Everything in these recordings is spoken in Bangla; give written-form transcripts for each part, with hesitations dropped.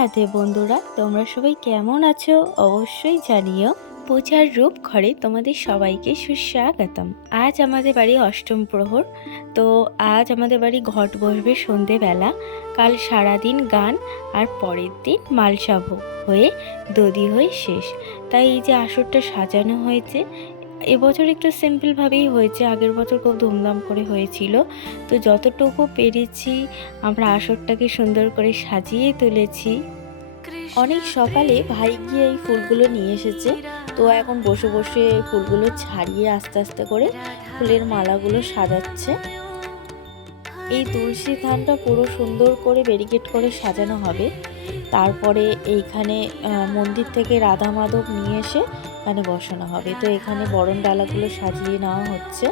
রাধে বন্ধুরা, তোমরা সবাই কেমন আছো অবশ্যই জানিও। পূজার রূপ ঘরে তোমাদের সবাইকে সুস্বাগতম। আজ আমাদের বাড়ি অষ্টম প্রহর, তো আজ আমাদের বাড়ি ঘট বসবে সন্ধেবেলা। কাল সারাদিন গান আর পরের দিন মালসাভ হয়ে দধি হয়ে শেষ। তাই এই যে আসরটা সাজানো হয়েছে, এবছর একটু সিম্পলভাবেই হয়েছে, আগের বছর খুব ধুমধাম করে হয়েছিল। তো যতটুকু পেরেছি আমরা আসরটাকে সুন্দর করে সাজিয়ে তুলেছি। অনেক সকালে ভাই গিয়ে এই ফুলগুলো নিয়ে এসেছে, তো এখন বসে বসে ফুলগুলো ছাড়িয়ে আস্তে আস্তে করে ফুলের মালাগুলো সাজাচ্ছে। এই তুলসী থানটা পুরো সুন্দর করে ব্যারিকেড করে সাজানো হবে। তারপরে এইখানে মন্দির থেকে রাধা মাধব নিয়ে এসে এখানে বসানো হবে। তো এখানে বরণ ডালাগুলো সাজিয়ে নেওয়া হচ্ছে,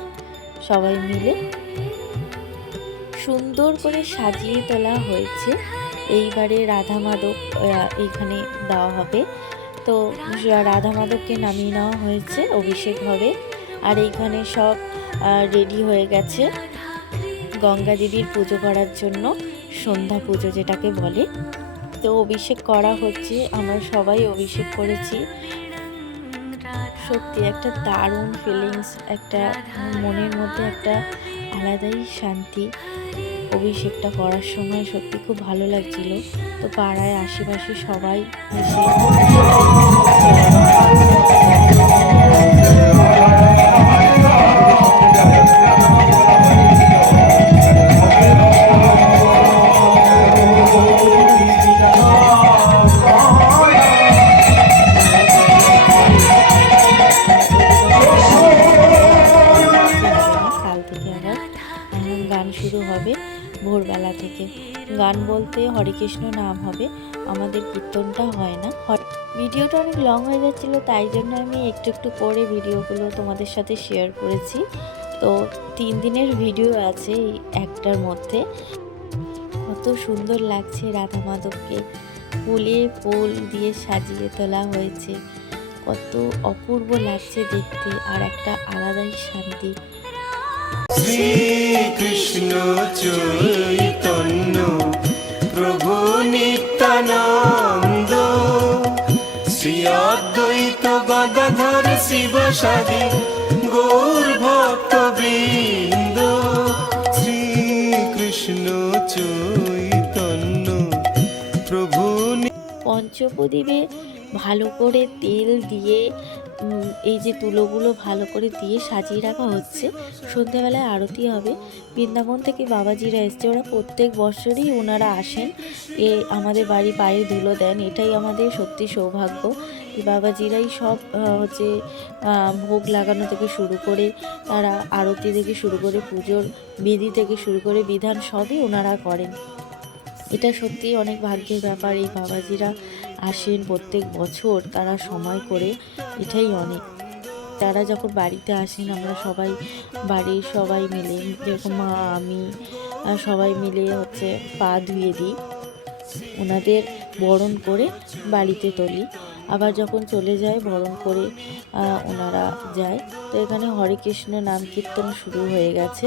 সবাই মিলে সুন্দর করে সাজিয়ে তোলা হয়েছে। এইবারে রাধা মাধব এইখানে দেওয়া হবে। তো রাধা মাধবকে নামিয়ে নেওয়া হয়েছে, অভিষেক হবে। আর এইখানে সব রেডি হয়ে গেছে গঙ্গা দেবীর পুজো করার জন্য, সন্ধ্যা পুজো যেটাকে বলে। তো অভিষেক করা হচ্ছে, আমরা সবাই অভিষেক করেছি। সত্যি একটা দারুণ ফিলিংস, একটা মনের মধ্যে একটা আলাদাই শান্তি। অভিষেকটা করার সময় সত্যি খুব ভালো লাগছিল। তো পাড়ায় আশেপাশে সবাই এসে গান শুরু হবে ভোরবেলা থেকে। গান বলতে হরে কৃষ্ণ নাম হবে, আমাদের কীর্তনটা হয় না। ভিডিওটা অনেক লং হয়ে যাচ্ছিল, তাই জন্য আমি একটু একটু করে ভিডিওগুলো তোমাদের সাথে শেয়ার করেছি। তো 3 দিনের ভিডিও আছে এই একটার মধ্যে। কত সুন্দর লাগছে রাধা মাধবকে ফুলে ফুল দিয়ে সাজিয়ে তোলা হয়েছে, কত অপূর্ব লাগছে দেখতে, আর একটা আলাদাই শান্তি। শ্রী কৃষ্ণ চৈতন্য প্রভু নিত্যানন্দ শ্রী অদ্বৈত গদাধর শিবসাদি গৌর ভক্তবৃন্দ। শ্রী কৃষ্ণ চৈতন্য প্রভু। পঞ্চপ্রদীপে ভালো করে তেল দিয়ে এই যে তুলোগুলো ভালো করে দিয়ে সাজিয়ে রাখা হচ্ছে। সন্ধ্যাবেলায় আরতি হবে। বৃন্দাবন থেকে বাবাজিরা এসছে, ওরা প্রত্যেক বছরই ওনারা আসেন, আমাদের বাড়ি পায়ে ধুলো দেন। এটাই আমাদের সত্যি সৌভাগ্য। এই বাবাজিরাই সব হচ্ছে ভোগ লাগানো থেকে শুরু করে, তারা আরতি থেকে শুরু করে, পুজোর বিধি থেকে শুরু করে বিধান সবই ওনারা করেন। এটা সত্যি অনেক ভাগ্যের ব্যাপার। এই বাবাজিরা আসেন প্রত্যেক বছর, তারা সময় করে, এটাই অনেক। তারা যখন বাড়িতে আসেন আমরা সবাই বাড়ির সবাই মিলে, যেরকম মা আমি সবাই মিলে হচ্ছে পা ধুয়ে দিই, ওনাদের বরণ করে বাড়িতে তুলি। আবার যখন চলে যায় বরণ করে ওনারা যায়। তো এখানে হরে কৃষ্ণ নাম কীর্তন শুরু হয়ে গেছে।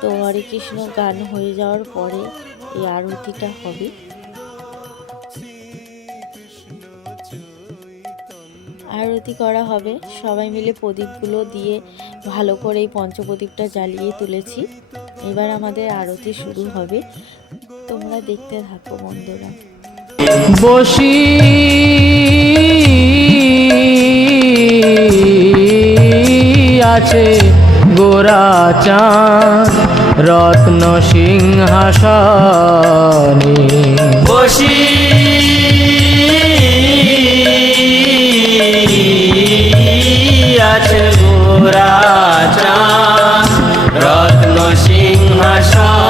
তো হরে কৃষ্ণ গান হয়ে যাওয়ার পরে এই আরতিটা হবে। আরতি করা হবে, সবাই মিলে প্রদীপগুলো দিয়ে ভালো করে এই পঞ্চপ্রদীপটা জ্বালিয়ে তুলেছি। এবার আমাদের আরতি শুরু হবে, তোমরা দেখতে থাকো বন্ধুরা। বসি আছে গোরা চাঁদ রত্ন সিংহাসনে, বসি আছে গোরা চাঁদ রত্ন সিংহাসনে।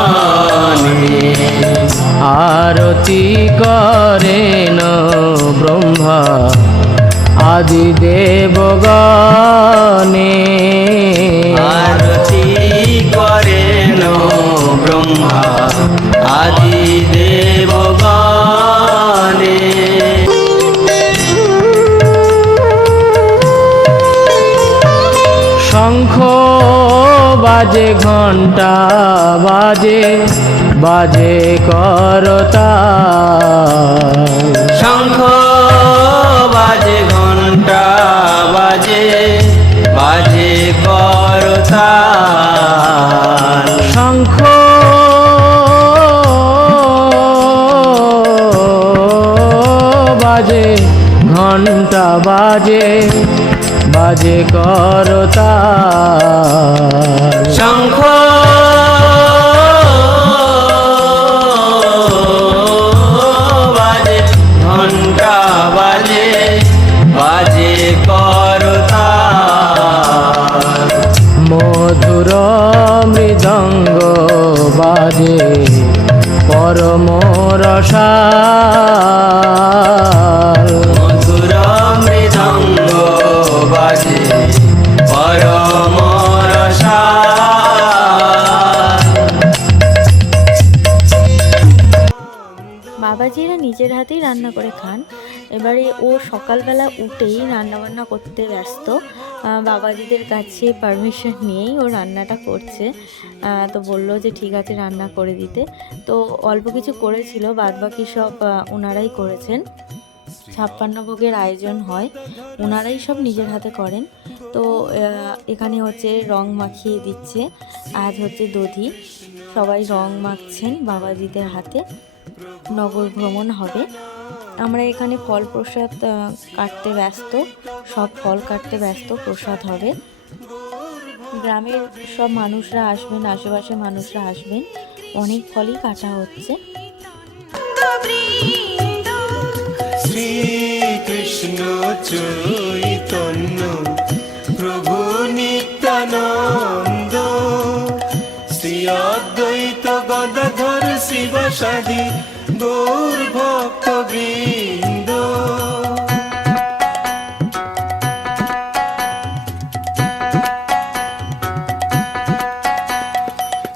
আরতি করেন ব্রহ্মা আদি দেবগণে, আরতি করেন ব্রহ্মা আদি দেবগণে। শঙ্খ বাজে ঘণ্টা বাজে বাজে করতাল। শঙ্খ বাজে ঘণ্টা বাজে বাজে করতাল। শঙ্খ বাজে ঘণ্টা বাজে বাজে করতাল। শঙ্খ বাজে ঘণ্টা বাজে বাজে করতাল। মধুর মৃদঙ্গ বাজে পরম রসাল। মধুর মৃদঙ্গ বাজে পরম রসাল। বাবাজিরা নিজের হাতেই রান্না করে খান। এবারে ও সকালবেলা উঠেই রান্নাবান্না করতে ব্যস্ত। বাবাজিদের কাছে পারমিশন নিয়েই ও রান্নাটা করছে। তো বললো যে ঠিক আছে রান্না করে দিতে। তো অল্প কিছু করেছিল, বাদবাকি সব ওনারাই করেছেন। 56 ভোগের আয়োজন হয়, ওনারাই সব নিজের হাতে করেন। তো এখানে হচ্ছে রং মাখিয়ে দিচ্ছে, আজ হচ্ছে দধি, সবাই রং মাখছেন বাবাজিদের হাতে। নগর ভ্রমণ হবে। আমরা এখানে ফল প্রসাদ কাটতে ব্যস্ত, সব ফল কাটতে ব্যস্ত, প্রসাদ হবে। গ্রামের সব মানুষরা আসবেন, আশেপাশের মানুষরা আসবেন, অনেক ফলই কাটা হচ্ছে। শ্রীকৃষ্ণ চৈতন্য প্রভু নিত্যানন্দ, শ্রী অদ্বৈত গদাধর শিবসাদি গৌর ভক্তবৃন্দ।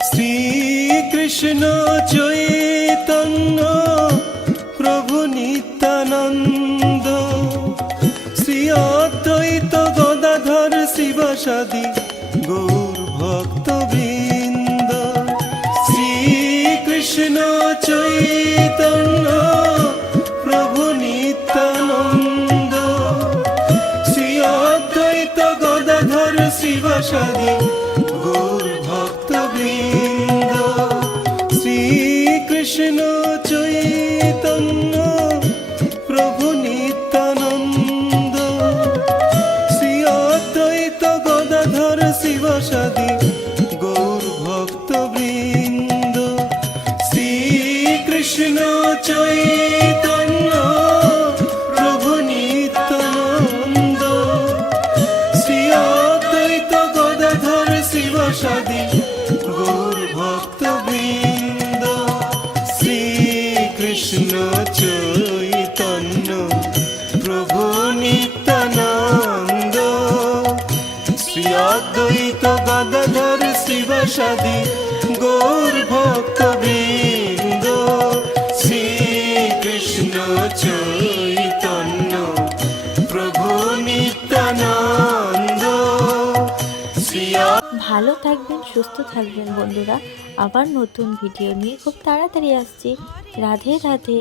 শ্রীকৃষ্ণ চৈতন্য প্রভু নিত্যানন্দ, শ্রী অদ্বৈত গদাধর শিবসাদি গৌর ভক্তবৃন্দ। শ্রীকৃষ্ণ চৈতন্য প্রভু নিত্যানন্দ, শ্রী অদ্বৈত গদাধর শিবসাদি গৌর ভক্তবৃন্দ। শ্রীকৃষ্ণ চৈতন্য প্রভু নিত্যানন্দ, শ্রী অদ্বৈত গদাধর শিবসাদি গৌর ভক্তবৃন্দ। শ্রীকৃষ্ণ চৈতন্য প্রভু নিত্যানন্দ, শ্রী অদ্বৈত গদাধর শিবসাদি গৌর ভক্তবৃন্দ। শ্রীকৃষ্ণ চৈতন্য প্রভু নিত্যানন্দ, শ্রী অদ্বৈত গদাধর শিবসাদি গৌর ভক্তবৃন্দ। শ্রীকৃষ্ণ চৈতন্য প্রভু নিত্যানন্দ, শ্রী। ভালো থাকবেন, সুস্থ থাকবেন বন্ধুরা। আবার নতুন ভিডিও নিয়ে খুব তাড়াতাড়ি আসছি। রাধে রাধে।